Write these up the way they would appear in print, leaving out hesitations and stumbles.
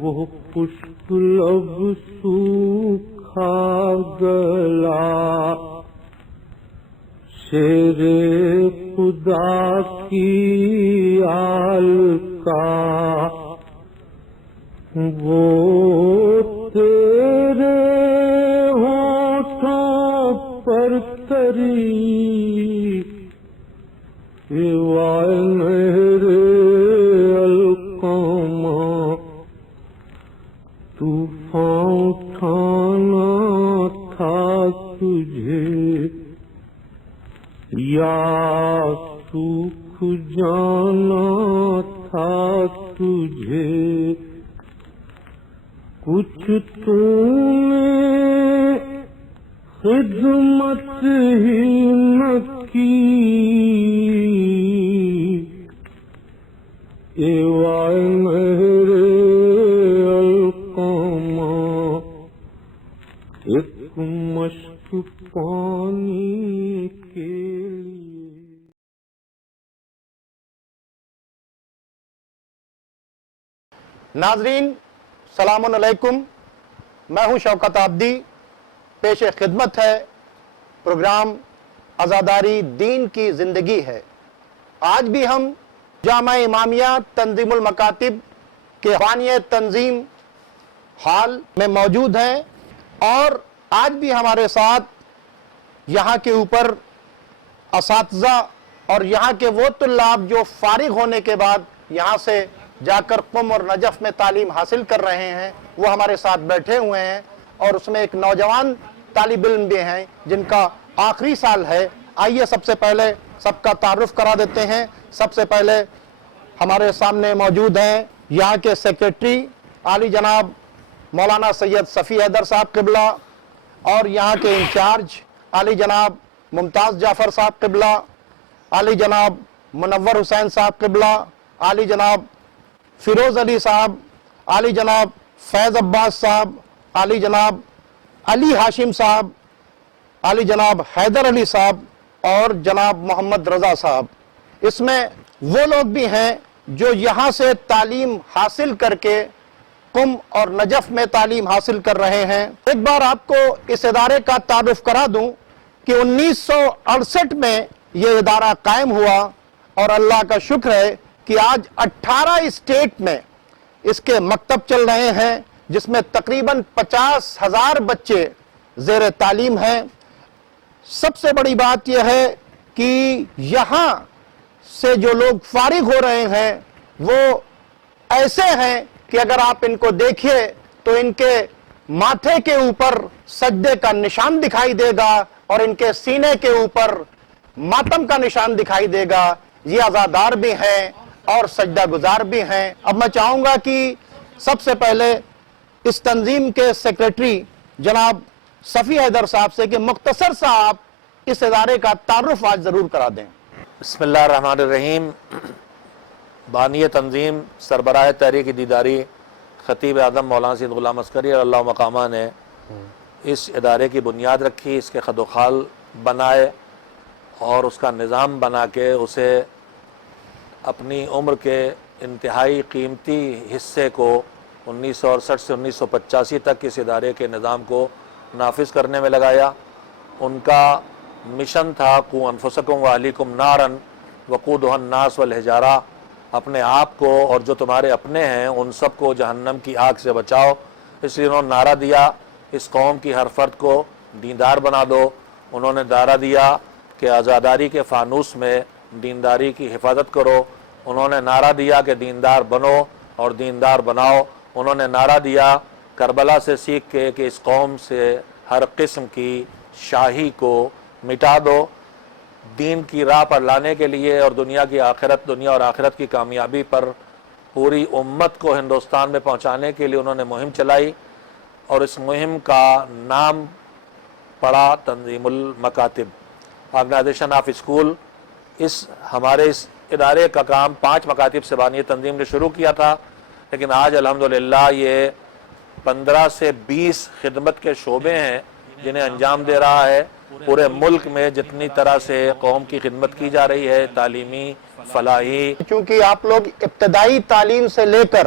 وہ خشک لب سوکھا گلا شیر خدا کی آل کا وہ تیرے ہونٹوں پر تری وائے میرے القامہ طوفان اٹھانا تھا تجھے یا سوکھ جانا تھا تجھے کچھ تم نے خدمت ہی نہ کی ایوائے میرے القامہ ایک مشک پانی کے لیے. ناظرین السلام علیکم، میں ہوں شوکت عابدی. پیش خدمت ہے پروگرام عزاداری دین کی زندگی ہے. آج بھی ہم جامع امامیہ تنظیم المکاتب کے بانی تنظیم ہال میں موجود ہیں، اور آج بھی ہمارے ساتھ یہاں کے اوپر اساتذہ اور یہاں کے وہ طلاب جو فارغ ہونے کے بعد یہاں سے جا کر قم اور نجف میں تعلیم حاصل کر رہے ہیں وہ ہمارے ساتھ بیٹھے ہوئے ہیں، اور اس میں ایک نوجوان طالب علم بھی ہیں جن کا آخری سال ہے. آئیے سب سے پہلے سب کا تعارف کرا دیتے ہیں. سب سے پہلے ہمارے سامنے موجود ہیں یہاں کے سیکریٹری عالی جناب مولانا سید صفی حیدر صاحب قبلہ، اور یہاں کے انچارج عالی جناب ممتاز جعفر صاحب قبلہ، عالی جناب منور حسین صاحب قبلہ، عالی جناب فیروز علی صاحب، عالی جناب فیض عباس صاحب، عالی جناب علی ہاشم صاحب، عالی جناب حیدر علی صاحب، اور جناب محمد رضا صاحب. اس میں وہ لوگ بھی ہیں جو یہاں سے تعلیم حاصل کر کے قم اور نجف میں تعلیم حاصل کر رہے ہیں. ایک بار آپ کو اس ادارے کا تعارف کرا دوں کہ 1968 میں یہ ادارہ قائم ہوا، اور اللہ کا شکر ہے کہ آج 18 اسٹیٹ میں اس کے مکتب چل رہے ہیں، جس میں تقریباً 50,000 بچے زیر تعلیم ہیں. سب سے بڑی بات یہ ہے کہ یہاں سے جو لوگ فارغ ہو رہے ہیں وہ ایسے ہیں کہ اگر آپ ان کو دیکھیے تو ان کے ماتھے کے اوپر سجدے کا نشان دکھائی دے گا، اور ان کے سینے کے اوپر ماتم کا نشان دکھائی دے گا. یہ عزادار بھی ہیں اور سجدہ گزار بھی ہیں. اب میں چاہوں گا کہ سب سے پہلے اس تنظیم کے سیکریٹری جناب صفی حیدر صاحب سے کہ مختصر سا آپ اس ادارے کا تعارف آج ضرور کرا دیں. بسم اللہ الرحمن الرحیم. بانی تنظیم سربراہ تحریک دیداری خطیب اعظم مولانا سید غلام عسکری اللہ مقامہ نے اس ادارے کی بنیاد رکھی، اس کے خد و خال بنائے اور اس کا نظام بنا کے اسے اپنی عمر کے انتہائی قیمتی حصے کو 1968 سے 1985 تک اس ادارے کے نظام کو نافذ کرنے میں لگایا. ان کا مشن تھا قوا انفسکم واہلیکم نارا وقودھا الناس والحجارہ، اپنے آپ کو اور جو تمہارے اپنے ہیں ان سب کو جہنم کی آگ سے بچاؤ. اس لیے انہوں نے نعرہ دیا اس قوم کی ہر فرد کو دیندار بنا دو. انہوں نے نعرہ دیا کہ عزاداری کے فانوس میں دینداری کی حفاظت کرو. انہوں نے نعرہ دیا کہ دیندار بنو اور دیندار بناؤ. انہوں نے نعرہ دیا کربلا سے سیکھ کے کہ اس قوم سے ہر قسم کی شاہی کو مٹا دو. دین کی راہ پر لانے کے لیے اور دنیا اور آخرت کی کامیابی پر پوری امت کو ہندوستان میں پہنچانے کے لیے انہوں نے مہم چلائی، اور اس مہم کا نام پڑا تنظیم المکاتب، آرگنائزیشن آف اسکول. ہمارے اس ادارے کا کام 5 مکاتب سے بانی تنظیم نے شروع کیا تھا، لیکن آج الحمدللہ یہ 15 سے 20 خدمت کے شعبے ہیں جنہیں انجام دے رہا ہے. پورے ملک میں جتنی طرح سے قوم کی خدمت کی جا رہی ہے، تعلیمی، فلاحی. چونکہ آپ لوگ ابتدائی تعلیم سے لے کر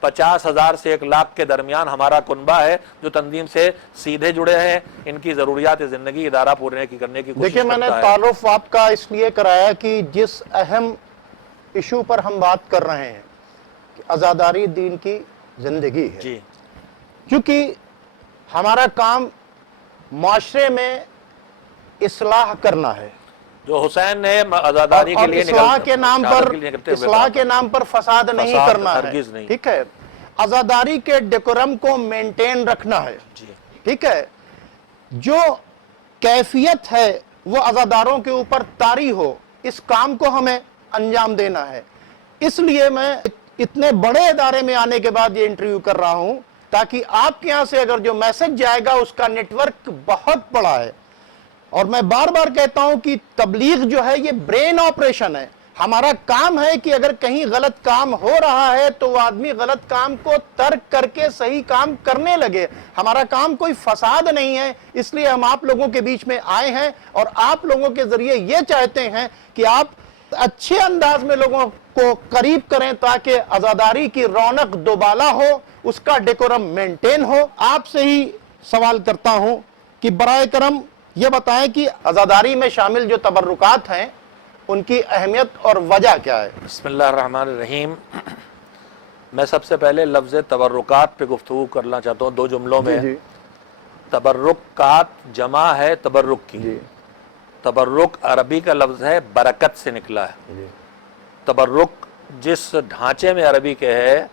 50,000 سے 1,00,000 کے درمیان ہمارا کنبہ ہے جو تنظیم سے سیدھے جڑے ہیں، ان کی ضروریات زندگی ادارہ پورے کرنے کی کوشش دیکھیں، میں نے کرتا ہے۔ تعارف آپ کا اس لیے کرایا کہ جس اہم ایشو پر ہم بات کر رہے ہیں کہ عزاداری دین کی زندگی ہے، جی کیونکہ ہمارا کام معاشرے میں اصلاح کرنا ہے، جو حسین نے عزاداری کے اور لیے اصلاح کے نام پر فساد نہیں فساد کرنا ہے، ہرگز نہیں۔ ٹھیک ہے، عزاداری کے ڈیکورم کو مینٹین رکھنا ہے، جی ٹھیک ہے، جو کیفیت ہے وہ عزاداروں کے اوپر طاری ہو، اس کام کو ہمیں انجام دینا ہے۔ اس لیے میں اتنے بڑے ادارے میں آنے کے بعد یہ انٹرویو کر رہا ہوں تاکہ آپ کے یہاں سے اگر جو میسج جائے گا اس کا نیٹ ورک بہت بڑا ہے، اور میں بار بار کہتا ہوں کہ تبلیغ جو ہے یہ برین آپریشن ہے۔ ہمارا کام ہے کہ اگر کہیں غلط کام ہو رہا ہے تو وہ آدمی غلط کام کو ترک کر کے صحیح کام کرنے لگے۔ ہمارا کام کوئی فساد نہیں ہے، اس لیے ہم آپ لوگوں کے بیچ میں آئے ہیں اور آپ لوگوں کے ذریعے یہ چاہتے ہیں کہ آپ اچھے انداز میں لوگوں کو قریب کریں تاکہ عزاداری کی رونق دوبالا ہو، اس کا ڈیکورم مینٹین ہو۔ آپ سے ہی سوال کرتا ہوں کہ برائے کرم یہ بتائیں کہ عزاداری میں شامل جو تبرکات ہیں ان کی اہمیت اور وجہ کیا ہے؟ بسم اللہ الرحمن الرحیم۔ میں سب سے پہلے لفظ تبرکات پہ گفتگو کرنا چاہتا ہوں 2 جملوں میں۔ جی تبرکات جمع ہے تبرک کی۔ جی تبرک عربی کا لفظ ہے، برکت سے نکلا ہے۔ جی تبرک جس ڈھانچے میں عربی کے ہے،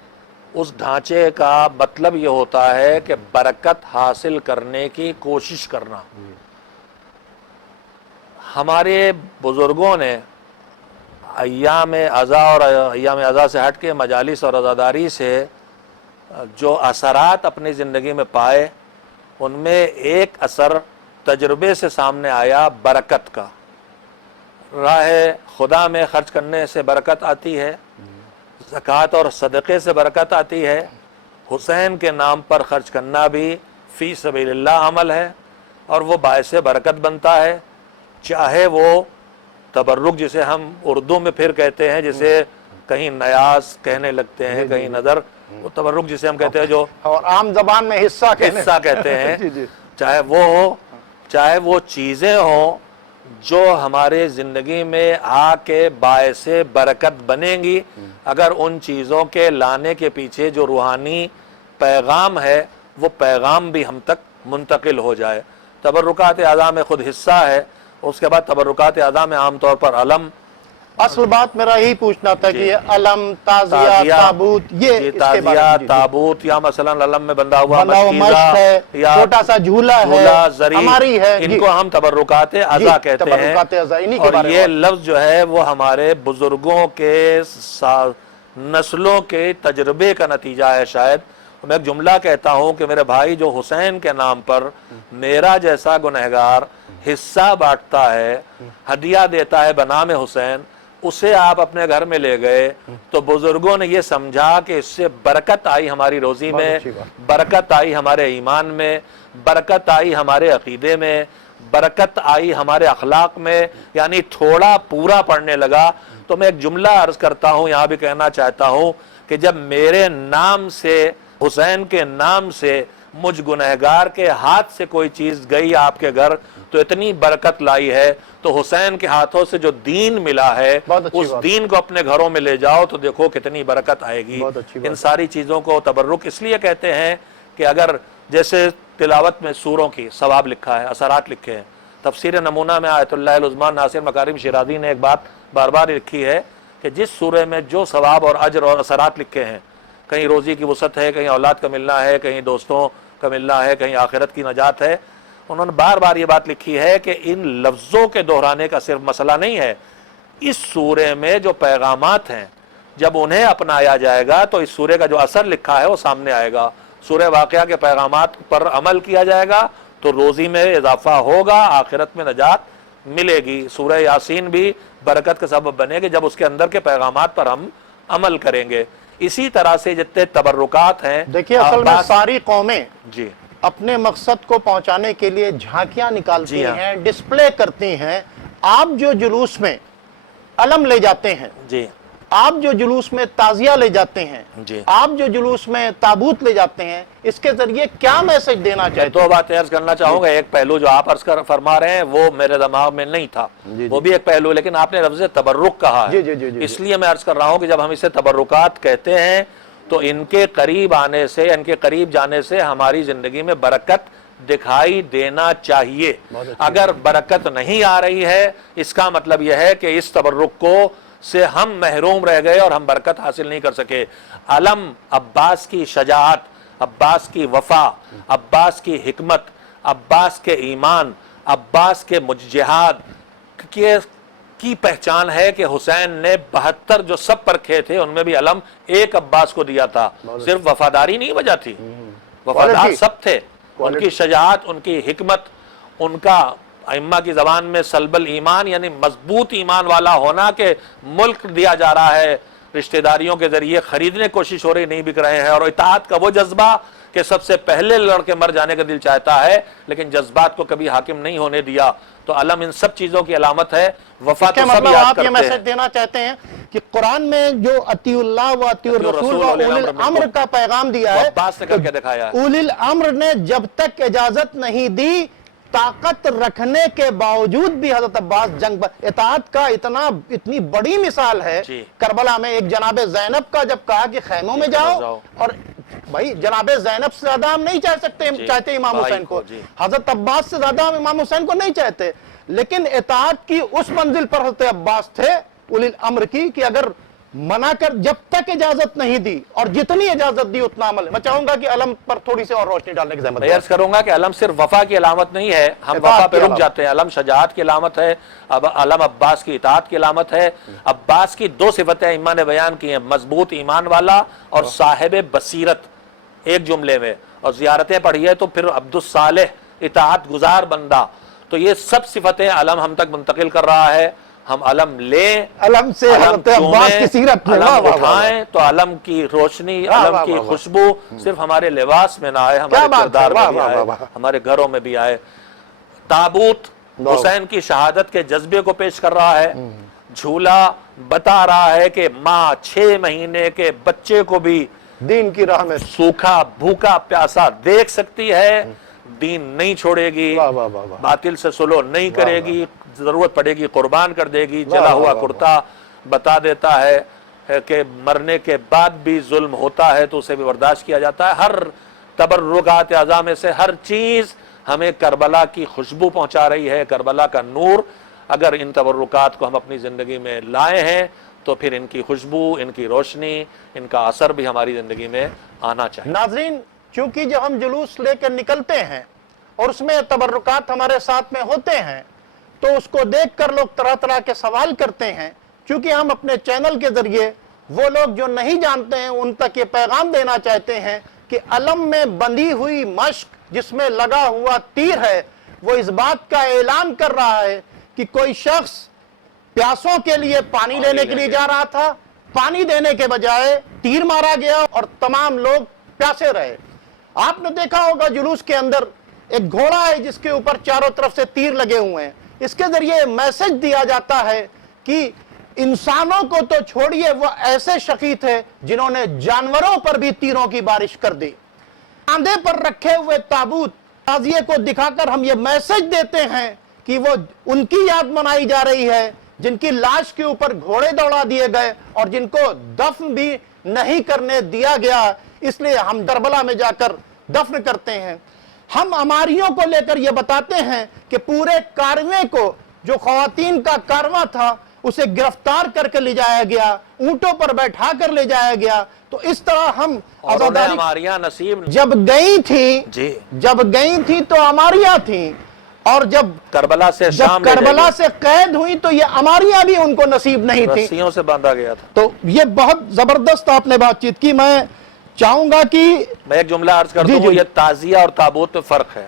اس ڈھانچے کا مطلب یہ ہوتا ہے کہ برکت حاصل کرنے کی کوشش کرنا۔ ہمارے بزرگوں نے ایام عزا اور ایام عزا سے ہٹ کے مجالس اور عزاداری سے جو اثرات اپنی زندگی میں پائے، ان میں ایک اثر تجربے سے سامنے آیا برکت کا۔ راہ خدا میں خرچ کرنے سے برکت آتی ہے، زکوٰۃ اور صدقے سے برکت آتی ہے، حسین کے نام پر خرچ کرنا بھی فی سبیل اللہ عمل ہے اور وہ باعث برکت بنتا ہے، چاہے وہ تبرک جسے ہم اردو میں پھر کہتے ہیں، جسے کہیں نیاز کہنے لگتے ہیں، کہیں نظر، وہ تبرک جسے ہم کہتے ہیں جو اور عام زبان میں حصہ کہتے ہیں، جی جی چاہے وہ ہو، چاہے وہ چیزیں ہوں جو ہمارے زندگی میں آ کے باعث برکت بنیں گی، اگر ان چیزوں کے لانے کے پیچھے جو روحانی پیغام ہے وہ پیغام بھی ہم تک منتقل ہو جائے۔ تبرکات اعضاء میں خود حصہ ہے، اس کے بعد تبرکات اعضاء میں عام طور پر علم۔ اصل بات میرا یہی پوچھنا تھا کہ یہ علم، تعزیہ، تابوت، یہ اس کے بارے تعزیہ، میں تابوت، یا مثلا علم میں بندھا ہوا مشت مشکیزہ ہے، یا چھوٹا سا جھولا ہے، زری، ہماری ہے، ان کو ہم تبرکات اعضاء کہتے ہیں۔ تبرکات اعضاء، انہی کے اور بارے میں یہ لفظ جو ہے وہ ہمارے بزرگوں کے نسلوں کے تجربے کا نتیجہ ہے شاید۔ میں ایک جملہ کہتا ہوں کہ میرے بھائی جو حسین کے نام پر میرا جیسا گنہگار حصہ بانٹتا ہے، ہدیہ دیتا ہے بنام حسین، اسے آپ اپنے گھر میں لے گئے تو بزرگوں نے یہ سمجھا کہ اس سے برکت آئی ہماری روزی میں، برکت آئی ہمارے ایمان میں، برکت آئی ہمارے عقیدے میں، برکت آئی ہمارے اخلاق میں، یعنی تھوڑا پورا پڑنے لگا۔ تو میں ایک جملہ عرض کرتا ہوں، یہاں بھی کہنا چاہتا ہوں کہ جب میرے نام سے، حسین کے نام سے، مجھ گنہگار کے ہاتھ سے کوئی چیز گئی آپ کے گھر تو اتنی برکت لائی ہے، تو حسین کے ہاتھوں سے جو دین ملا ہے اس دین کو اپنے گھروں میں لے جاؤ تو دیکھو کتنی برکت آئے گی۔ ان ساری چیزوں کو تبرک اس لیے کہتے ہیں کہ اگر جیسے تلاوت میں سوروں کی ثواب لکھا ہے، اثرات لکھے ہیں، تفسیر نمونہ میں آیت اللہ العظمیٰ ناصر مکارم شیرازی نے ایک بات بار بار لکھی ہے کہ جس سورے میں جو ثواب اور اجر اور اثرات لکھے ہیں، کہیں روزی کی وسعت ہے، کہیں اولاد کا ملنا ہے، کہیں دوستوں کا ملنا ہے، کہیں آخرت کی نجات ہے، انہوں نے بار بار یہ بات لکھی ہے کہ ان لفظوں کے دہرانے کا صرف مسئلہ نہیں ہے، اس سورے میں جو پیغامات ہیں جب انہیں اپنایا جائے گا تو اس سورے کا جو اثر لکھا ہے وہ سامنے آئے گا۔ سورہ واقعہ کے پیغامات پر عمل کیا جائے گا تو روزی میں اضافہ ہوگا، آخرت میں نجات ملے گی۔ سورہ یاسین بھی برکت کا سبب بنے گی جب اس کے اندر کے پیغامات پر ہم عمل کریں گے۔ اسی طرح سے جتنے تبرکات ہیں، دیکھیے اصل میں ساری قومیں جی اپنے مقصد کو پہنچانے کے لیے جھانکیاں نکالتی جی ہاں، ہیں، ڈسپلے کرتی ہیں۔ آپ جو جلوس میں علم لے جاتے ہیں، جی آپ جو جلوس میں تعزیہ لے جاتے ہیں، جی، آپ جو جلوس میں تابوت لے جاتے ہیں، اس کے ذریعے کیا میسج دینا میں چاہتے دو باتیں عرض کرنا چاہوں گا. ایک پہلو جو آپ فرما رہے ہیں وہ میرے دماغ میں نہیں تھا، وہ بھی ایک پہلو، لیکن آپ نے لفظ تبرک کہا ہے. اس لیے میں عرض کر رہا ہوں کہ جب ہم اسے تبرکات کہتے ہیں تو ان کے قریب آنے سے، ان کے قریب جانے سے ہماری زندگی میں برکت دکھائی دینا چاہیے. اگر برکت نہیں آ رہی ہے اس کا مطلب یہ ہے کہ اس تبرک کو سے ہم محروم رہ گئے اور ہم برکت حاصل نہیں کر سکے. علم عباس کی شجاعت، عباس کی وفا، عباس کی حکمت، عباس کے ایمان، عباس کے جہاد کی پہچان ہے کہ حسین نے 72 جو سب پرکھے تھے ان میں بھی علم ایک عباس کو دیا تھا. صرف وفاداری نہیں وجہ تھی، وفادار سب تھے. ان کی شجاعت، ان کی حکمت، ان کا ائمہ کی زبان میں سلب الایمان یعنی مضبوط ایمان والا ہونا کہ ملک دیا جا رہا ہے رشتہ داریوں کے ذریعے، خریدنے کوشش ہو رہی، نہیں بک رہے ہیں. اور اطاعت کا وہ جذبہ کہ سب سے پہلے لڑ کے مر جانے کا دل چاہتا ہے لیکن جذبات کو کبھی حاکم نہیں ہونے دیا. تو علم ان سب چیزوں کی علامت ہے. وفا تو سب یاد آپ یہ کرتے میسج ہیں. دینا چاہتے ہیں کہ قرآن میں جو اطیع اللہ و اطیع الرسول و اولی الامر کا پیغام دیا ہے، عباس نے کر کے دکھایا ہے. اولی الامر نے جب تک اجازت نہیں دی، طاقت رکھنے کے باوجود بھی حضرت عباس جنگ پر. اطاعت کا اتنی بڑی مثال ہے. کربلا میں ایک جناب زینب کا جب کہا کہ خیموں میں جاؤ، اور بھائی جناب زینب سے زیادہ ہم نہیں چاہتے امام حسین کو، حضرت عباس سے زیادہ ہم امام حسین کو نہیں چاہتے، لیکن اطاعت کی اس منزل پر حضرت عباس تھے اولی الامر کی کہ اگر منع کر جب تک اجازت نہیں دی اور جتنی اجازت دی اتنا عمل. میں چاہوں گا کہ علم پر تھوڑی سی اور روشنی ڈالنے کی زحمت. میں عرض کروں گا کہ علم صرف وفا کی علامت نہیں ہے، ہم وفا پہ رک جاتے ہیں. علم شجاعت کی علامت ہے، علم عباس کی اطاعت کی علامت ہے. عباس کی دو صفتیں ائمہ نے بیان کی ہیں، مضبوط ایمان والا اور صاحب بصیرت، ایک جملے میں. اور زیارتیں پڑھی ہے تو پھر عبد الصالح، اطاعت گزار بندہ. تو یہ سب صفتیں علم ہم تک منتقل کر رہا ہے. ہم علم لیں، علم سے حضرت عباس کی سیرت میں علم اٹھائیں تو علم کی روشنی، علم کی خوشبو صرف ہمارے لباس میں نہ آئے، ہمارے کردار میں بھی آئے، ہمارے گھروں میں بھی آئے. تابوت حسین کی شہادت کے جذبے کو پیش کر رہا ہے. جھولا بتا رہا ہے کہ ماں 6 مہینے کے بچے کو بھی دین کی راہ میں سوکھا بھوکا پیاسا دیکھ سکتی ہے، دین نہیں چھوڑے گی، باطل سے سلو نہیں کرے گی، ضرورت پڑے گی قربان کر دے گی. جلا ہوا کرتا بتا دیتا ہے کہ مرنے کے بعد بھی ظلم ہوتا ہے تو اسے بھی برداشت کیا جاتا ہے. ہر تبرکات اعضاء میں سے ہر چیز ہمیں کربلا کی خوشبو پہنچا رہی ہے، کربلا کا نور. اگر ان تبرکات کو ہم اپنی زندگی میں لائے ہیں تو پھر ان کی خوشبو، ان کی روشنی، ان کا اثر بھی ہماری زندگی میں آنا چاہیے. ناظرین، چونکہ جب ہم جلوس لے کر نکلتے ہیں اور اس میں تبرکات ہمارے ساتھ میں ہوتے ہیں تو اس کو دیکھ کر لوگ طرح طرح کے سوال کرتے ہیں. چونکہ ہم اپنے چینل کے ذریعے وہ لوگ جو نہیں جانتے ہیں ان تک یہ پیغام دینا چاہتے ہیں کہ علم میں بندھی ہوئی مشق جس میں لگا ہوا تیر ہے وہ اس بات کا اعلان کر رہا ہے کہ کوئی شخص پیاسوں کے لیے پانی لینے کے لیے جا رہا تھا، پانی دینے کے بجائے تیر مارا گیا اور تمام لوگ پیاسے رہے. آپ نے دیکھا ہوگا جلوس کے اندر ایک گھوڑا ہے جس کے اوپر چاروں طرف سے تیر لگے ہوئے ہیں. اس کے ذریعے میسج دیا جاتا ہے کہ انسانوں کو تو چھوڑیے، وہ ایسے شقی تھے جنہوں نے جانوروں پر بھی تیروں کی بارش کر دی. کاندھے پر رکھے ہوئے تابوت تعزیے کو دکھا کر ہم یہ میسج دیتے ہیں کہ وہ ان کی یاد منائی جا رہی ہے جن کی لاش کے اوپر گھوڑے دوڑا دیے گئے اور جن کو دفن بھی نہیں کرنے دیا گیا. اس لیے ہم کربلا میں جا کر دفن کرتے ہیں. ہم عماریوں کو لے کر یہ بتاتے ہیں کہ پورے کارویں کو، جو خواتین کا کارواں تھا، اسے گرفتار کر کے لے جایا گیا، اونٹوں پر بیٹھا کر لے جایا گیا. تو اس طرح ہم عماریاں نصیب جب گئی تھی تو عماریاں تھیں، اور جب کربلا سے قید ہوئی تو یہ عماریاں بھی ان کو نصیب نہیں تھی، رسیوں سے باندھا گیا تھا. تو یہ بہت زبردست آپ نے بات چیت کی. میں چاہوں گا کہ میں ایک جملہ عرض کر دوں، یہ تعزیہ اور تابوت میں فرق ہے.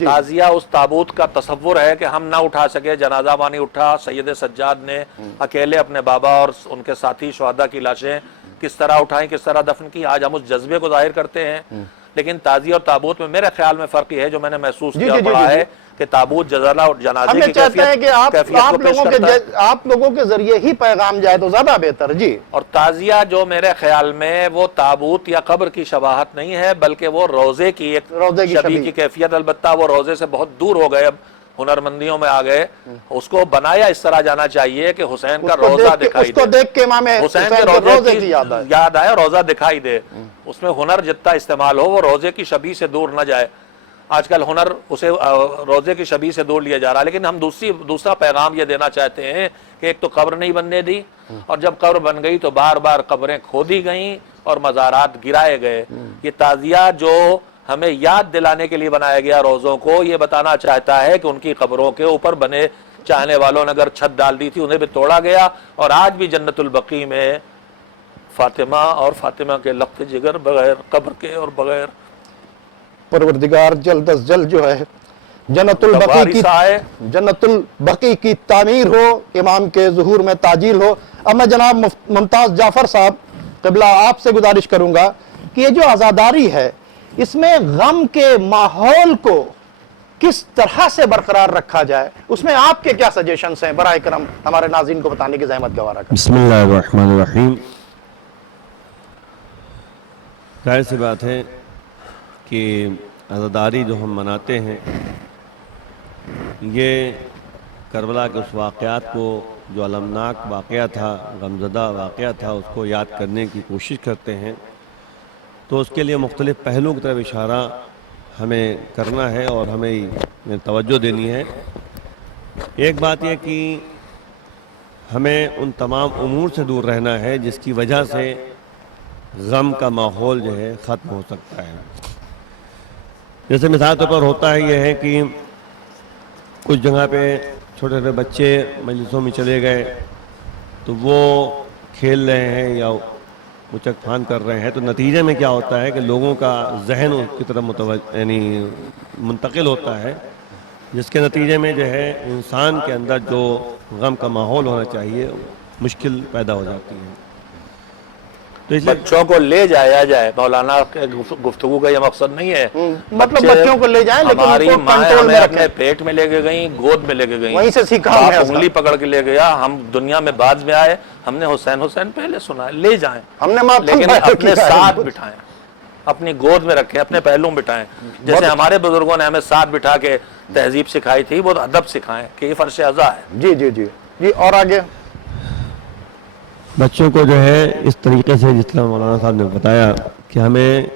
تعزیہ اس تابوت کا تصور ہے کہ ہم نہ اٹھا سکے، جنازہ وانی اٹھا، سید سجاد نے اکیلے اپنے بابا اور ان کے ساتھی شہداء کی لاشیں کس طرح اٹھائیں، کس طرح دفن کی. آج ہم اس جذبے کو ظاہر کرتے ہیں، لیکن تعزیہ اور تابوت میں میرے خیال میں فرق یہ ہے جو میں نے محسوس کیا پڑا ہے کہ تابوت جزالہ اور جنازے ہمیں کی چاہتے ہیں کہ کیفیت کو پیش کرتا ہے، آپ لوگوں کے ذریعے ہی پیغام جائے تو زیادہ بہتر. جی اور تعزیہ جو میرے خیال میں وہ تابوت یا قبر کی شباہت نہیں ہے، بلکہ وہ روزے کی ایک روزے کی شبیہ شبیہ. کی کیفیت. البتہ وہ روزے سے بہت دور ہو گئے، اب ہنرمندیوں میں آ گئے. اس کو بنایا اس طرح جانا چاہیے کہ حسین کا روزہ دکھائی اس کو دے، دیکھ کے امام حسین حسین کے کے روزے روزے کی کی یاد آئے، روزہ دکھائی دے. اس میں ہنر جتنا استعمال ہو وہ روزے کی شبیہ سے دور نہ جائے. آج کل ہنر اسے روزے کی شبیہ سے دور لیا جا رہا ہے. لیکن ہم دوسرا پیغام یہ دینا چاہتے ہیں کہ ایک تو قبر نہیں بننے دی، اور جب قبر بن گئی تو بار بار قبریں کھودی گئیں اور مزارات گرائے گئے. یہ تعزیہ جو ہمیں یاد دلانے کے لیے بنایا گیا روزوں کو، یہ بتانا چاہتا ہے کہ ان کی قبروں کے اوپر بنے چاہنے والوں نے اگر چھت ڈال دی تھی انہیں بھی توڑا گیا. اور آج بھی جنت البقیع میں فاطمہ اور فاطمہ کے لخت جگر بغیر قبر کے اور بغیر پروردگار جلد از جلد جو ہے جنت البقیع کی تعمیر ہو، امام کے ظہور میں تعجیل ہو. اب میں جناب ممتاز جعفر صاحب قبلہ آپ سے گزارش کروں گا کہ یہ جو عزاداری ہے اس میں غم کے ماحول کو کس طرح سے برقرار رکھا جائے، اس میں آپ کے کیا سجیشنز ہیں؟ براہ کرم ہمارے ناظرین کو بتانے کی زحمت گوارا کریں. بسم اللہ الرحمن الرحیم. ظاہر سی بات ہے کہ عزاداری جو ہم مناتے ہیں یہ کربلا کے اس واقعات کو، جو المناک واقعہ تھا، غمزدہ واقعہ تھا، اس کو یاد کرنے کی کوشش کرتے ہیں. تو اس کے لیے مختلف پہلوؤں کی طرف اشارہ ہمیں کرنا ہے اور ہمیں توجہ دینی ہے. ایک بات یہ کہ ہمیں ان تمام امور سے دور رہنا ہے جس کی وجہ سے غم کا ماحول جو ہے ختم ہو سکتا ہے. جیسے مثال طور پر ہوتا ہے یہ ہے کہ کچھ جگہ پہ چھوٹے چھوٹے بچے مجلسوں میں چلے گئے تو وہ کھیل رہے ہیں یا اچک پھان کر رہے ہیں، تو نتیجے میں کیا ہوتا ہے کہ لوگوں کا ذہن اس کی طرف منتقل ہوتا ہے، جس کے نتیجے میں جو ہے انسان کے اندر جو غم کا ماحول ہونا چاہیے مشکل پیدا ہو جاتی ہے. تو اس لیے بچوں کو لے جایا جائے. مولانا کے گفتگو کا یہ مقصد نہیں ہے مطلب بچوں کو لے جائیں، لیکن ہماری ان کو ماں کنٹرول ہمیں میں اپنے رکھیں. پیٹ میں لے کے گئیں، گود میں لے کے گئیں، وہیں سے سیکھا باپ ہمیں اس کا. انگلی پکڑ کے لے گیا. ہم دنیا میں بعد میں آئے، ہم نے حسین حسین پہلے سنا ہے. لے جائیں ہم نے ماتم لیکن بیٹھ اپنے کیا ہے. ساتھ بٹھائیں، اپنی گود میں رکھیں، اپنے پہلو میں بٹھائیں. جیسے ہمارے بزرگوں نے ہمیں ساتھ بٹھا کے تہذیب سکھائی تھی، وہ ادب سکھائیں کہ یہ فرش عزا ہے. جی جی جی جی. اور آگے بچوں کو جو ہے اس طریقے سے جس طرح مولانا صاحب نے بتایا کہ ہمیں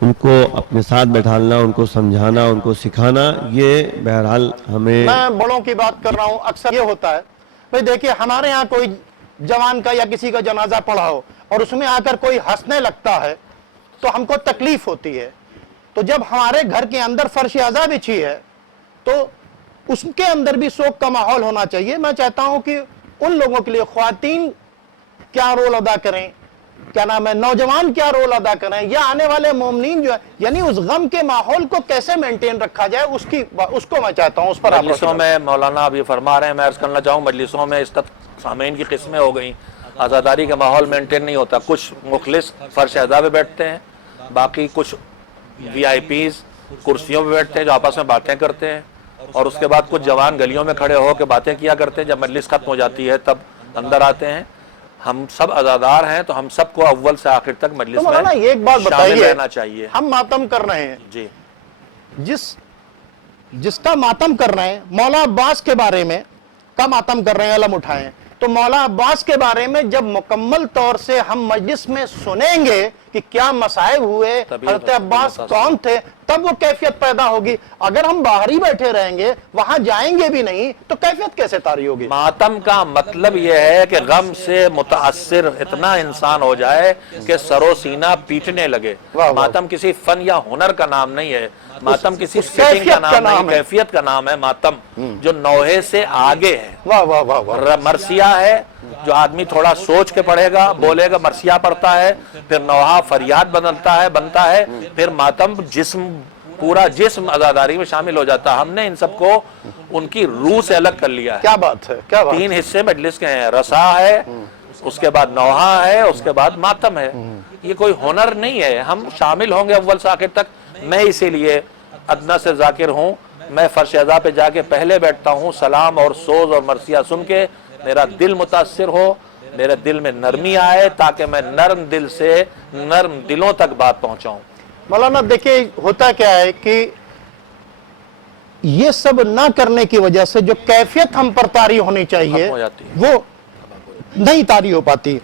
ان کو اپنے ساتھ بیٹھالنا، ان کو سمجھانا، ان کو سکھانا، یہ بہرحال ہمیں. میں بڑوں کی بات کر رہا ہوں. اکثر یہ ہوتا ہے بھئی دیکھیں ہمارے ہاں کوئی جوان کا یا کسی کا جنازہ پڑھا ہو اور اس میں آ کر کوئی ہنسنے لگتا ہے تو ہم کو تکلیف ہوتی ہے. تو جب ہمارے گھر کے اندر فرش عزا بچھی ہے تو اس کے اندر بھی سوگ کا ماحول ہونا چاہیے. میں چاہتا ہوں کہ ان لوگوں کے لیے خواتین کیا رول ادا کریں، کیا نام ہے، نوجوان کیا رول ادا کریں، یا آنے والے مومنین جو ہے، یعنی اس غم کے ماحول کو کیسے مینٹین رکھا جائے، اس کو میں چاہتا ہوں اس پر آپ مجلسوں میں مولانا اب یہ فرما رہے ہیں، میں عرض کرنا چاہوں مجلسوں میں اس طرح سامعین کی قسمیں ہو گئیں. عزاداری کا ماحول مینٹین نہیں ہوتا. کچھ مخلص فرش عزا پہ بیٹھتے ہیں، باقی کچھ وی آئی پیز کرسیوں پہ بیٹھتے ہیں جو آپس میں باتیں کرتے ہیں، اور اس کے بعد کچھ جوان گلیوں میں کھڑے ہو کے باتیں کیا کرتے ہیں. جب مجلس ختم ہو جاتی ہے تب اندر آتے ہیں. ہم سب عزادار ہیں تو ہم سب کو اول سے آخر تک مجلس میں یہ ایک بات شامل بتائیے، رہنا چاہیے. ہم ماتم کر رہے ہیں، جی جس کا ماتم کر رہے ہیں، مولا عباس کے بارے میں کا ماتم کر رہے ہیں، علم اٹھائیں، تو مولا عباس کے بارے میں جب مکمل طور سے ہم مجلس میں سنیں گے کہ کیا مصائب ہوئے، حضرت عباس کون تھے، تب وہ کیفیت پیدا ہوگی. اگر ہم باہر ہی بیٹھے رہیں گے، وہاں جائیں گے بھی نہیں، تو کیفیت کیسے طاری ہوگی؟ ماتم کا مطلب یہ ہے کہ غم سے متاثر اتنا انسان ہو جائے کہ سر و سینہ پیٹنے لگے. ماتم کسی فن یا ہنر کا نام نہیں ہے، ماتم کسی سیٹنگ کا نام نہیں، کیفیت کا نام ہے. ماتم جو نوحے سے آگے ہے. واہ واہ واہ واہ. مرثیہ ہے جو آدمی تھوڑا سوچ کے پڑھے گا، بولے گا، مرثیہ پڑھتا ہے، پھر نوحہ فریاد بنتا ہے، پھر ماتم پورا جسم عزاداری میں شامل ہو جاتا ہے. ہم نے ان سب کو ان کی روح سے الگ کر لیا ہے. کیا بات ہے، کیا بات. 3 حصے مجلس کے ہیں، رسا ہے، اس کے بعد نوحہ ہے، اس کے بعد ماتم ہے. یہ کوئی ہنر نہیں ہے. ہم شامل ہوں گے اول سے آخر تک. میں اسی لیے ادنا سے ذاکر ہوں میں فرش ازا پہ جا کے پہلے بیٹھتا ہوں، سلام اور سوز اور مرثیہ سن کے میرا دل متاثر ہو، میرے دل میں نرمی آئے، تاکہ میں نرم دل سے نرم دلوں تک بات پہنچاؤں۔ مولانا دیکھیں ہوتا کیا ہے کہ یہ سب نہ کرنے کی وجہ سے جو کیفیت ہم پر طاری ہونی چاہیے ختم ہو جاتی ہے، وہ نہیں طاری ہو پاتی۔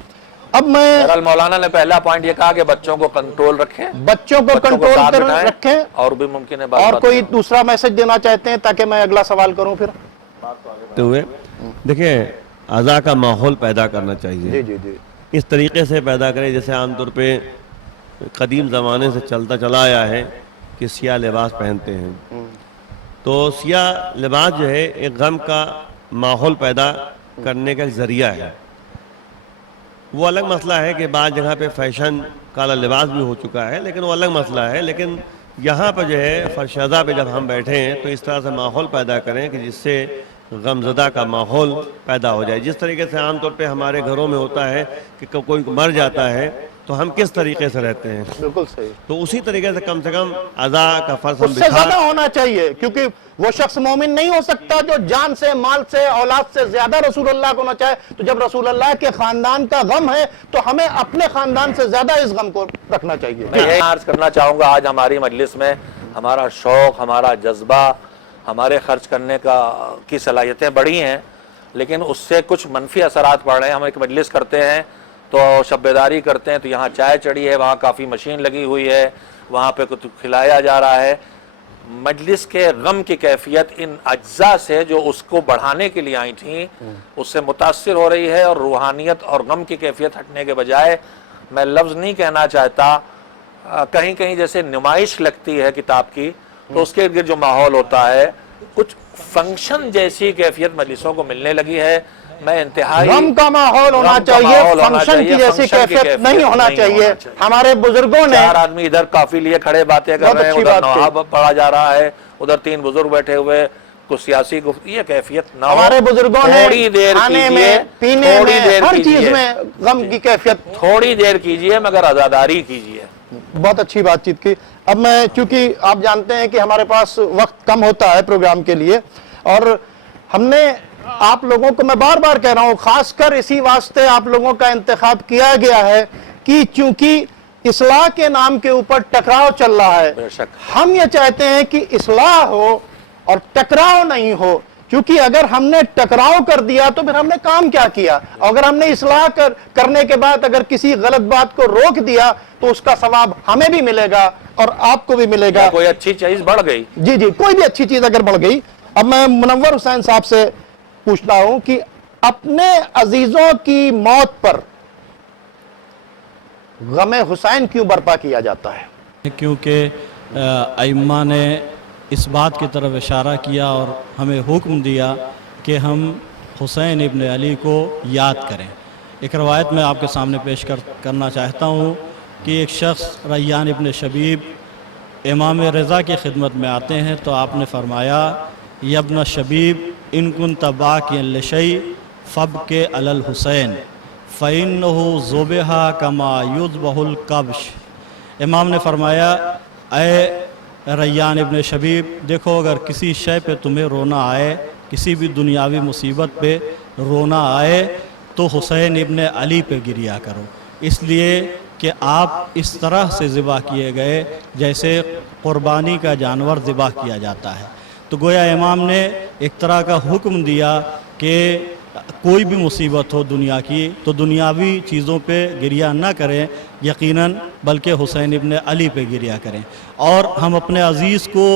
اب میں بہرحال مولانا نے پہلا پوائنٹ یہ کہا کہ بچوں کو کنٹرول رکھیں، بچوں کو کنٹرول ساتھ کر بٹھائیں، رکھیں۔ اور بھی ممکن ہے بات اور بات کوئی دوسرا میسج دینا چاہتے ہیں تاکہ میں اگلا سوال کروں پھر؟ ہوئے دیکھیں اعضاء کا ماحول پیدا کرنا چاہیے، جی جی جی اس طریقے سے پیدا کریں جیسے عام طور پہ قدیم زمانے سے چلتا چلا آیا ہے کہ سیاہ لباس پہنتے ہیں، تو سیاہ لباس جو ہے ایک غم کا ماحول پیدا کرنے کا ایک ذریعہ ہے۔ وہ الگ مسئلہ ہے کہ بعض جگہ پہ فیشن کالا لباس بھی ہو چکا ہے، لیکن وہ الگ مسئلہ ہے، لیکن یہاں پہ جو ہے فرش ازا پہ جب ہم بیٹھے ہیں تو اس طرح سے ماحول پیدا کریں کہ جس سے غمزدہ کا ماحول پیدا ہو جائے۔ جس طریقے سے عام طور پہ ہمارے گھروں میں ہوتا ہے کہ کوئی مر جاتا ہے تو ہم کس طریقے سے رہتے ہیں، بالکل صحیح، تو اسی طریقے سے کم اعضاء کا فرض ہم اس سے بچھا زیادہ ہونا چاہیے، کیونکہ وہ شخص مومن نہیں ہو سکتا جو جان سے، مال سے، اولاد سے زیادہ رسول اللہ کو نہ چاہے۔ تو جب رسول اللہ کے خاندان کا غم ہے تو ہمیں اپنے خاندان سے زیادہ اس غم کو رکھنا چاہیے۔ میں یہ عرض کرنا چاہوں گا، آج ہماری مجلس میں ہمارا شوق، ہمارا جذبہ، ہمارے خرچ کرنے کی صلاحیتیں بڑی ہیں، لیکن اس سے کچھ منفی اثرات پڑ رہے ہیں۔ ہم ایک مجلس کرتے ہیں تو شب بیداری کرتے ہیں تو یہاں چائے چڑھی ہے، وہاں کافی مشین لگی ہوئی ہے، وہاں پہ کچھ کھلایا جا رہا ہے۔ مجلس کے غم کی کیفیت ان اجزاء سے جو اس کو بڑھانے کے لیے آئی تھیں اس سے متاثر ہو رہی ہے، اور روحانیت اور غم کی کیفیت ہٹنے کے بجائے میں لفظ نہیں کہنا چاہتا، کہیں کہیں جیسے نمائش لگتی ہے کتاب کی تو اس کے ارد گرد جو ماحول ہوتا ہے کچھ فنکشن جیسی کیفیت مجلسوں کو ملنے لگی ہے۔ میں انتہائی غم کا ماحول ہونا چاہیے، فنکشن کی جیسی کیفیت نہیں ہونا چاہیے۔ ہمارے بزرگوں نے چار آدمی ادھر کافی لیے کھڑے باتیں کر رہے ہیں، ادھر نوحہ پڑھا جا رہا ہے، ادھر تین بزرگ بیٹھے ہوئے کچھ سیاسی گفتگو، یہ کیفیت نہ ہو۔ ہمارے بزرگوں نے تھوڑی دیر کھانے کیجئے، میں، پینے تھوڑی میں، دیر ہر چیز کیجئے، میں غم کی کیفیت تھوڑی دیر کیجئے مگر عزاداری کیجئے۔ بہت اچھی بات چیت کی۔ اب میں چونکہ آپ جانتے ہیں کہ ہمارے پاس وقت کم ہوتا ہے پروگرام کے لیے، اور ہم نے آپ لوگوں کو، میں بار بار کہہ رہا ہوں، خاص کر اسی واسطے آپ لوگوں کا انتخاب کیا گیا ہے کہ چونکہ اصلاح کے نام کے اوپر ٹکراؤ چل رہا ہے، بے شک ہم یہ چاہتے ہیں کہ اصلاح ہو اور ٹکراؤ نہیں ہو، کیونکہ اگر ہم نے ٹکراؤ کر دیا تو پھر ہم نے کام کیا کیا؟ اگر ہم نے اصلاح کرنے کے بعد اگر کسی غلط بات کو روک دیا تو اس کا ثواب ہمیں بھی ملے گا اور آپ کو بھی ملے گا۔ کوئی اچھی چیز بڑھ گئی، جی جی، کوئی بھی اچھی چیز اگر بڑھ گئی۔ اب میں منور حسین صاحب سے پوچھتا ہوں کہ اپنے عزیزوں کی موت پر غم حسین کیوں برپا کیا جاتا ہے؟ کیونکہ ائمہ نے اس بات کی طرف اشارہ کیا اور ہمیں حکم دیا کہ ہم حسین ابن علی کو یاد کریں۔ ایک روایت میں آپ کے سامنے پیش کرنا چاہتا ہوں کہ ایک شخص ریان ابن شبیب امام رضا کی خدمت میں آتے ہیں تو آپ نے فرمایا، یا ابن شبیب ان کنت باکیا لشیء فابکی علی الحسین فإنہ ذبح کما یذبح الکبش۔ امام نے فرمایا، اے ریان ابن شبیب، دیکھو اگر کسی شے پہ تمہیں رونا آئے، کسی بھی دنیاوی مصیبت پہ رونا آئے تو حسین ابن علی پہ گریا کرو، اس لیے کہ آپ اس طرح سے ذبح کیے گئے جیسے قربانی کا جانور ذبح کیا جاتا ہے۔ تو گویا امام نے ایک طرح کا حکم دیا کہ کوئی بھی مصیبت ہو دنیا کی تو دنیاوی چیزوں پہ گریہ نہ کریں یقیناً، بلکہ حسین ابن علی پہ گریہ کریں۔ اور ہم اپنے عزیز کو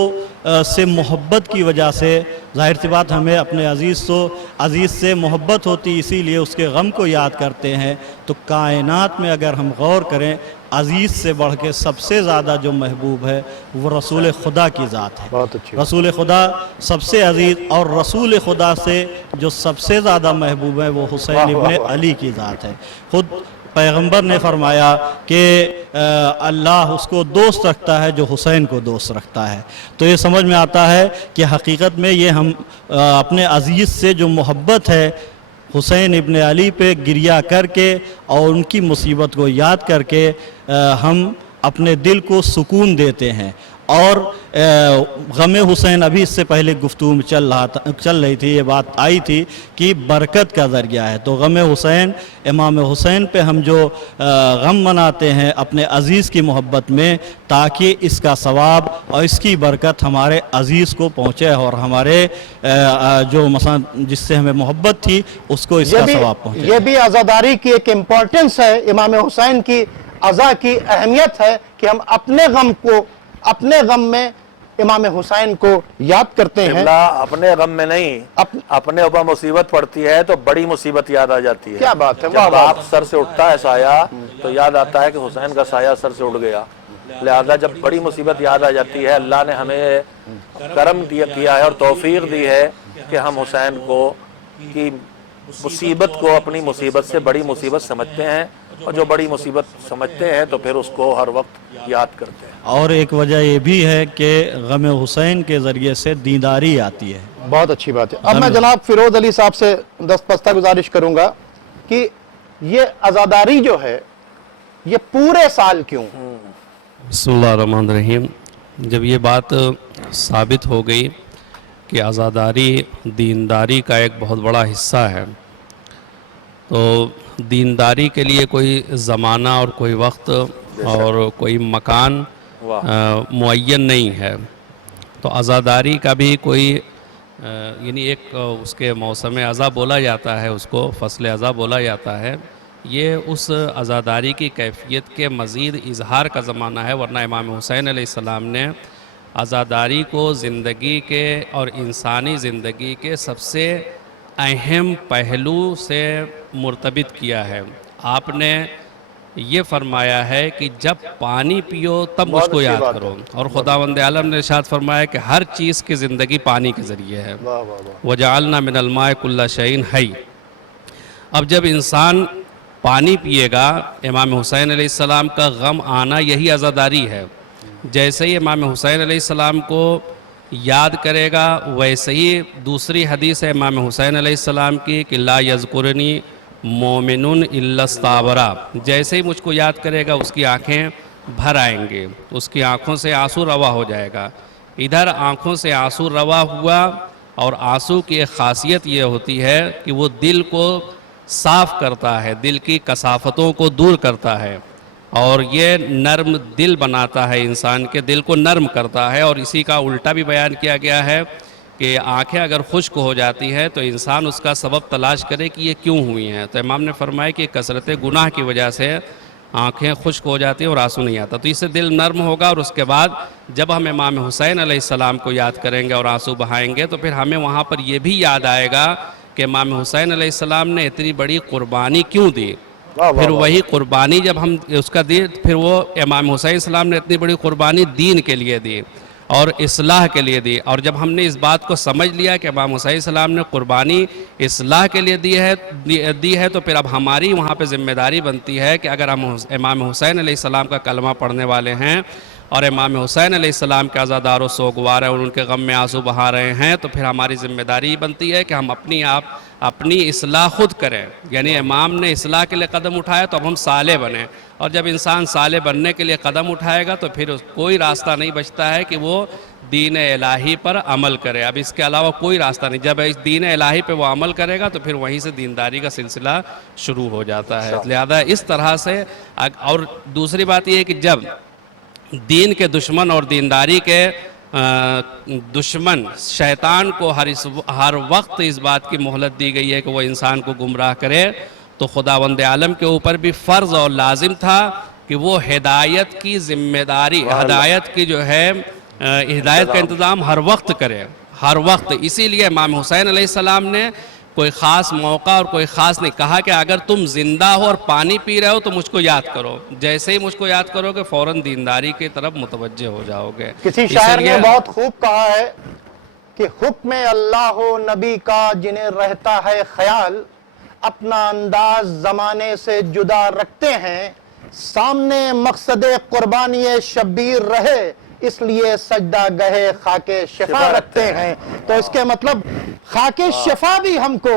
سے محبت کی وجہ سے، ظاہر سی بات ہمیں اپنے عزیز سے محبت ہوتی، اسی لیے اس کے غم کو یاد کرتے ہیں۔ تو کائنات میں اگر ہم غور کریں، عزیز سے بڑھ کے سب سے زیادہ جو محبوب ہے وہ رسول خدا کی ذات ہے۔ بہت اچھی رسول خدا سب سے عزیز، اور رسول خدا سے جو سب سے زیادہ محبوب ہے وہ حسین ابن علی کی ذات ہے۔ خود پیغمبر نے فرمایا کہ اللہ اس کو دوست رکھتا ہے جو حسین کو دوست رکھتا ہے۔ تو یہ سمجھ میں آتا ہے کہ حقیقت میں یہ ہم اپنے عزیز سے جو محبت ہے حسین ابن علی پہ گریہ کر کے اور ان کی مصیبت کو یاد کر کے ہم اپنے دل کو سکون دیتے ہیں۔ اور غم حسین ابھی اس سے پہلے گفتگو میں چل رہی تھی، یہ بات آئی تھی کہ برکت کا ذریعہ ہے. تو غم حسین، امام حسین پہ ہم جو غم مناتے ہیں اپنے عزیز کی محبت میں، تاکہ اس کا ثواب اور اس کی برکت ہمارے عزیز کو پہنچے اور ہمارے جو مثلا جس سے ہمیں محبت تھی اس کو اس کا ثواب پہنچے. یہ بھی عزاداری کی ایک امپورٹنس ہے، امام حسین کی عزا کی اہمیت ہے کہ ہم اپنے غم میں امام حسین کو یاد کرتے ہیں. اللہ اپنے غم میں نہیں، اپنے اوپر مصیبت پڑتی ہے تو بڑی مصیبت یاد آ جاتی ہے. کیا بات ہے، جب آپ سر سے اٹھتا ہے سایہ تو یاد آتا ہے کہ حسین کا سایہ سر سے اٹھ گیا. لہذا جب بڑی مصیبت یاد آ جاتی ہے، اللہ نے ہمیں کرم کیا ہے اور توفیق دی ہے کہ ہم حسین کی مصیبت کو اپنی مصیبت سے بڑی مصیبت سمجھتے ہیں، اور جو بڑی مصیبت سمجھتے ہیں تو پھر اس کو ہر وقت یاد کرتے ہیں. اور ایک وجہ یہ بھی ہے کہ غم حسین کے ذریعے سے دینداری آتی ہے. بہت اچھی بات ہے. اب میں جناب فیروز علی صاحب سے دستپستہ گزارش کروں گا کہ یہ عزاداری جو ہے یہ پورے سال کیوں؟ بسم اللہ الرحمن الرحیم. جب یہ بات ثابت ہو گئی کہ عزاداری دینداری کا ایک بہت بڑا حصہ ہے، تو دینداری کے لیے کوئی زمانہ اور کوئی وقت اور کوئی مکان معین نہیں ہے. تو عزاداری کا بھی کوئی یعنی ایک اس کے موسم عزا بولا جاتا ہے، اس کو فصل عزا بولا جاتا ہے. یہ اس عزاداری کی کیفیت کے مزید اظہار کا زمانہ ہے، ورنہ امام حسین علیہ السلام نے عزاداری کو زندگی کے اور انسانی زندگی کے سب سے اہم پہلو سے مرتبط کیا ہے. آپ نے یہ فرمایا ہے کہ جب پانی پیو تب مجھ کو یاد کرو، اور خداوند عالم نے ارشاد فرمایا کہ ہر چیز کی زندگی پانی کے ذریعے ہے. وَجَعَلْنَا مِنَ الْمَاءِ كُلَّ شَيْءٍ حَيٍّ. اب جب انسان پانی پیے گا، امام حسین علیہ السلام کا غم آنا یہی عزاداری ہے. جیسے ہی امام حسین علیہ السلام کو یاد کرے گا، ویسے ہی دوسری حدیث ہے امام حسین علیہ السلام کی کہ لا یذکرنی مومن الا استعبرا. جیسے ہی مجھ کو یاد کرے گا اس کی آنکھیں بھر آئیں گے، اس کی آنکھوں سے آنسو روا ہو جائے گا. ادھر آنکھوں سے آنسو روا ہوا، اور آنسو کی ایک خاصیت یہ ہوتی ہے کہ وہ دل کو صاف کرتا ہے، دل کی کثافتوں کو دور کرتا ہے، اور یہ نرم دل بناتا ہے، انسان کے دل کو نرم کرتا ہے. اور اسی کا الٹا بھی بیان کیا گیا ہے کہ آنکھیں اگر خشک ہو جاتی ہے تو انسان اس کا سبب تلاش کرے کہ یہ کیوں ہوئی ہیں. تو امام نے فرمایا کہ کثرت گناہ کی وجہ سے آنکھیں خشک ہو جاتی ہیں اور آنسو نہیں آتا. تو اس سے دل نرم ہوگا، اور اس کے بعد جب ہم امام حسین علیہ السلام کو یاد کریں گے اور آنسو بہائیں گے تو پھر ہمیں وہاں پر یہ بھی یاد آئے گا کہ امام حسین علیہ السلام نے اتنی بڑی قربانی کیوں دی. پھر وہی قربانی جب ہم اس کا دی، پھر وہ امام حسین علیہ السلام نے اتنی بڑی قربانی دین کے لیے دی اور اصلاح کے لیے دی. اور جب ہم نے اس بات کو سمجھ لیا کہ امام حسین علیہ السلام نے قربانی اصلاح کے لیے دی ہے تو پھر اب ہماری وہاں پہ ذمہ داری بنتی ہے کہ اگر ہم امام حسین علیہ السلام کا کلمہ پڑھنے والے ہیں اور امام حسین علیہ السلام کے عزادار و سوگوار ہیں اور ان کے غم میں آنسو بہا رہے ہیں، تو پھر ہماری ذمہ داری بنتی ہے کہ ہم اپنی اصلاح خود کریں. یعنی امام نے اصلاح کے لیے قدم اٹھایا تو اب ہم صالح بنیں، اور جب انسان صالح بننے کے لیے قدم اٹھائے گا تو پھر کوئی راستہ نہیں بچتا ہے کہ وہ دین الہی پر عمل کرے. اب اس کے علاوہ کوئی راستہ نہیں. جب اس دین الہی پہ وہ عمل کرے گا تو پھر وہیں سے دینداری کا سلسلہ شروع ہو جاتا ہے. لہذا اس طرح سے. اور دوسری بات یہ ہے کہ جب دین کے دشمن اور دینداری کے دشمن شیطان کو ہر وقت اس بات کی مہلت دی گئی ہے کہ وہ انسان کو گمراہ کرے، تو خداوند عالم کے اوپر بھی فرض اور لازم تھا کہ وہ ہدایت کی ذمہ داری، ہدایت کی جو ہے ہدایت کا انتظام ہر وقت کرے، ہر وقت. اسی لیے امام حسین علیہ السلام نے کوئی خاص موقع اور کوئی خاص نہیں کہا کہ اگر تم زندہ ہو اور پانی پی رہے ہو تو مجھ کو یاد کرو. جیسے ہی مجھ کو یاد کرو گے فوراً دینداری کی طرف متوجہ ہو جاؤ گے. کسی شاعر نے بہت خوب کہا ہے کہ حکم اللہ و نبی کا جنہیں رہتا ہے خیال، اپنا انداز زمانے سے جدا رکھتے ہیں، سامنے مقصد قربانی شبیر رہے اس لیے سجدہ گہے خاک شفا رکھتے ہیں. تو اس کے مطلب خاک شفا بھی ہم کو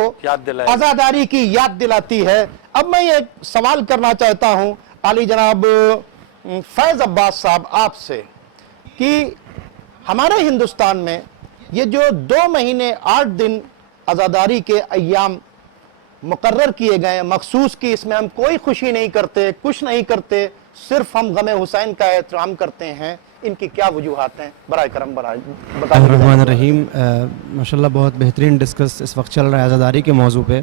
عزاداری کی یاد دلاتی ہے. اب میں ایک سوال کرنا چاہتا ہوں عالی جناب فیض عباس صاحب آپ سے کہ ہمارے ہندوستان میں یہ جو 2 مہینے 8 دن عزاداری کے ایام مقرر کیے گئے ہیں مخصوص کی اس میں ہم کوئی خوشی نہیں کرتے، کچھ نہیں کرتے، صرف ہم غم حسین کا احترام کرتے ہیں، ان کی کیا وجوہات ہیں؟ برائے کرم بتائیں۔ الرحمن الرحیم، ماشاءاللہ بہت بہترین ڈسکس اس وقت چل رہا ہے عزاداری کے موضوع پہ،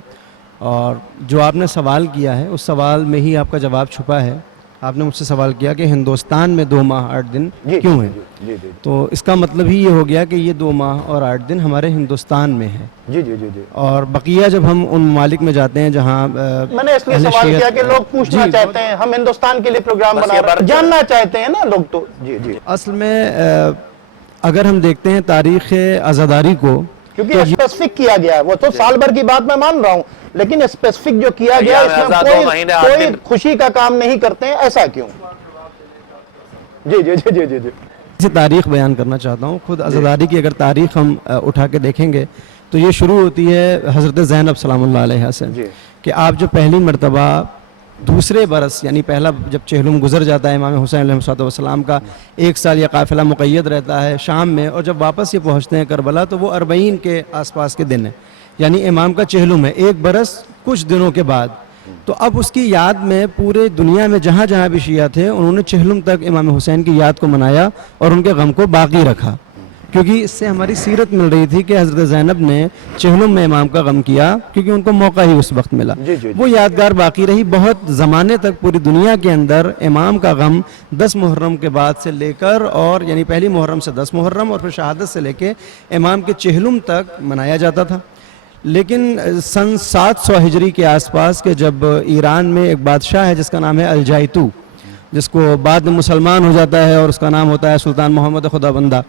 اور جو آپ نے سوال کیا ہے اس سوال میں ہی آپ کا جواب چھپا ہے۔ آپ نے مجھ سے سوال کیا کہ ہندوستان میں 2 ماہ 8 دن کیوں ہیں؟ تو اس کا مطلب ہی یہ ہو گیا کہ یہ 2 ماہ اور 8 دن ہمارے ہندوستان میں ہے۔ اور بقیہ جب ہم ان ممالک میں جاتے ہیں جہاں میں نے اس لیے سوال کیا کہ لوگ پوچھنا چاہتے ہیں، ہم ہندوستان کے لیے پروگرام بنا رہے ہیں، جاننا چاہتے ہیں نا لوگ تو۔ اصل میں اگر ہم دیکھتے ہیں تاریخ عزاداری کو، کیونکہ اسپیسیفک کیا گیا ہے، وہ تو سال بھر کی بات میں مان رہا ہوں، لیکن اسپیسیفک جو کیا گیا ہے اس میں کوئی خوشی کا کام نہیں کرتے ہیں، ایسا کیوں؟ جی سے تاریخ بیان کرنا چاہتا ہوں۔ خود عزاداری کی اگر تاریخ ہم اٹھا کے دیکھیں گے تو یہ شروع ہوتی ہے حضرت زینب سلام اللہ علیہ سے، کہ آپ جو پہلی مرتبہ دوسرے برس یعنی پہلا جب چہلم گزر جاتا ہے امام حسین علیہ السلام کا 1 سال یہ قافلہ مقید رہتا ہے شام میں، اور جب واپس یہ پہنچتے ہیں کربلا تو وہ 40 کے آس پاس کے دن ہیں، یعنی امام کا چہلم ہے 1 برس کچھ دنوں کے بعد۔ تو اب اس کی یاد میں پورے دنیا میں جہاں جہاں بھی شیعہ تھے انہوں نے چہلم تک امام حسین کی یاد کو منایا اور ان کے غم کو باقی رکھا، کیونکہ اس سے ہماری سیرت مل رہی تھی کہ حضرت زینب نے چہلم میں امام کا غم کیا کیونکہ ان کو موقع ہی اس وقت ملا۔ وہ یادگار باقی رہی بہت زمانے تک، پوری دنیا کے اندر امام کا غم 10 محرم کے بعد سے لے کر، اور یعنی پہلی محرم سے 10 محرم اور پھر شہادت سے لے کے امام کے چہلم تک منایا جاتا تھا۔ لیکن سن 700 ہجری کے آس پاس کے جب ایران میں ایک بادشاہ ہے جس کا نام ہے الجائتو، جس کو بعد میں مسلمان ہو جاتا ہے اور اس کا نام ہوتا ہے سلطان محمد خدا بندہ،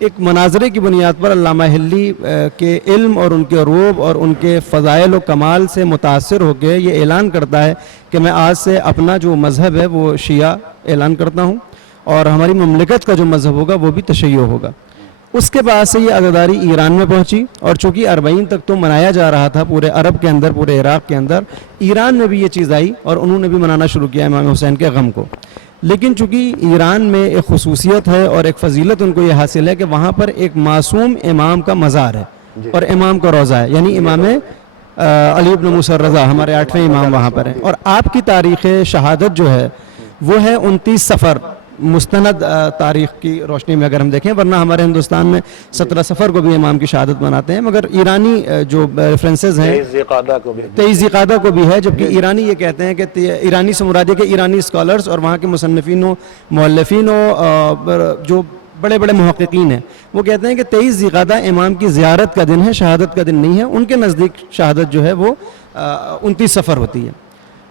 ایک مناظرے کی بنیاد پر علامہ حلی کے علم اور ان کے روب اور ان کے فضائل و کمال سے متاثر ہو کے یہ اعلان کرتا ہے کہ میں آج سے اپنا جو مذہب ہے وہ شیعہ اعلان کرتا ہوں، اور ہماری مملکت کا جو مذہب ہوگا وہ بھی تشیع ہوگا۔ اس کے بعد سے یہ عزاداری ایران میں پہنچی، اور چونکہ 40 تک تو منایا جا رہا تھا پورے عرب کے اندر، پورے عراق کے اندر، ایران میں بھی یہ چیز آئی اور انہوں نے بھی منانا شروع کیا امام حسین کے غم کو۔ لیکن چونکہ ایران میں ایک خصوصیت ہے اور ایک فضیلت ان کو یہ حاصل ہے کہ وہاں پر ایک معصوم امام کا مزار ہے اور امام کا روضہ ہے، یعنی امام علی ابن موسیٰ الرضا ہمارے 8ویں امام وہاں پر ہیں، اور آپ کی تاریخ شہادت جو ہے وہ ہے 29 صفر، مستند تاریخ کی روشنی میں اگر ہم دیکھیں، ورنہ ہمارے ہندوستان میں 17 صفر کو بھی امام کی شہادت مناتے ہیں، مگر ایرانی جو ریفرنسز ہیں 23 ذی-قعدہ کو بھی ہے، جبکہ ایرانی یہ کہتے ہیں کہ ایرانی سے مراد ہے کہ ایرانی اسکالرز اور وہاں کے مصنفین و مؤلفین و جو بڑے بڑے محققین ہیں وہ کہتے ہیں کہ 23 ذی-قعدہ امام کی زیارت کا دن ہے، شہادت کا دن نہیں ہے۔ ان کے نزدیک شہادت جو ہے وہ 29 صفر ہوتی ہے۔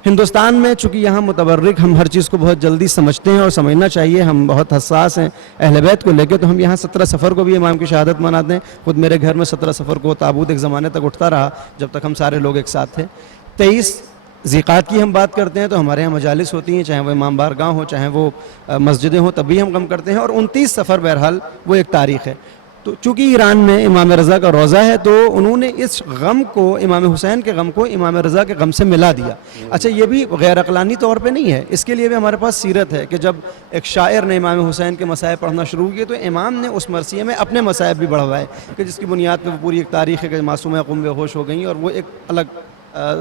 ہندوستان میں چونکہ یہاں متبرک ہم ہر چیز کو بہت جلدی سمجھتے ہیں اور سمجھنا چاہیے، ہم بہت حساس ہیں اہل بیت کو لے کے، تو ہم یہاں 17 صفر کو بھی امام کی شہادت مناتے ہیں۔ خود میرے گھر میں 17 صفر کو تابوت ایک زمانے تک اٹھتا رہا جب تک ہم سارے لوگ ایک ساتھ تھے۔ 23 ذی-قعدہ کی ہم بات کرتے ہیں تو ہمارے یہاں مجالس ہوتی ہیں، چاہے وہ امام بارگاہ ہوں چاہے وہ مسجدیں ہوں، تب بھی ہم غم کرتے ہیں، اور 29 صفر بہرحال وہ ایک تاریخ ہے۔ تو چونکہ ایران میں امام رضا کا روضہ ہے تو انہوں نے اس غم کو، امام حسین کے غم کو امام رضا کے غم سے ملا دیا۔ اچھا، یہ بھی غیر عقلانی طور پہ نہیں ہے، اس کے لیے بھی ہمارے پاس سیرت ہے کہ جب ایک شاعر نے امام حسین کے مصائب پڑھنا شروع کیے تو امام نے اس مرثیے میں اپنے مصائب بھی بڑھوائے، کہ جس کی بنیاد پہ پوری ایک تاریخ ہے کہ معصومہ قم بے ہوش ہو گئیں، اور وہ ایک الگ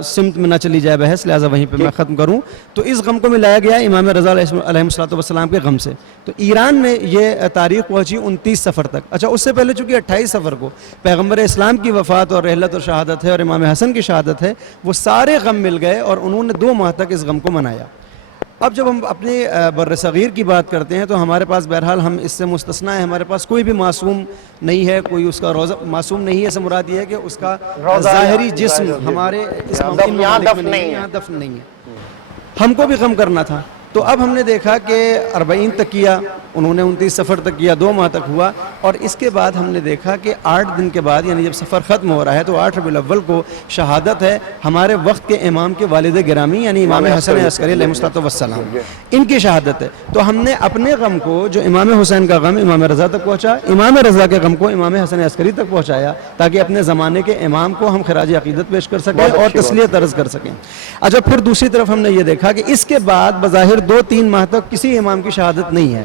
سمت میں نہ چلی جائے بحث، لہٰذا وہیں پہ میں ختم کروں۔ تو اس غم کو ملایا گیا امام رضا علیہ السلام کے غم سے۔ تو ایران میں یہ تاریخ پہنچی 29 صفر تک۔ اچھا، اس سے پہلے چونکہ 28 صفر کو پیغمبر اسلام کی وفات اور رحلت اور شہادت ہے اور امام حسن کی شہادت ہے، وہ سارے غم مل گئے اور انہوں نے 2 ماہ تک اس غم کو منایا۔ اب جب ہم اپنے بر صغیر کی بات کرتے ہیں تو ہمارے پاس بہرحال ہم اس سے مستثنا ہے، ہمارے پاس کوئی بھی معصوم نہیں ہے، کوئی اس کا روزہ معصوم نہیں ہے، سے مراد یہ ہے کہ اس کا ظاہری جسم ہمارے اس یہاں دفن نہیں ہے۔ ہم کو بھی غم کرنا تھا، تو اب ہم نے دیکھا کہ 40 تک کیا انہوں نے، 29 صفر تک کیا، 2 ماہ تک ہوا، اور اس کے بعد ہم نے دیکھا کہ 8 دن کے بعد یعنی جب سفر ختم ہو رہا ہے تو 8 ربیع الاول کو شہادت ہے ہمارے وقت کے امام کے والد گرامی یعنی امام حسن عسکری علیہ السلام، ان کی شہادت ہے۔ تو ہم نے اپنے غم کو، جو امام حسین کا غم امام رضا تک پہنچا، امام رضا کے غم کو امام حسن عسکری تک پہنچایا، تاکہ اپنے زمانے کے امام کو ہم خراج عقیدت پیش کر سکیں اور تسلیت عرض کر سکیں۔ اچھا، پھر دوسری طرف ہم نے یہ دیکھا کہ اس کے بعد بظاہر 2-3 ماہ تک کسی امام کی شہادت نہیں ہے،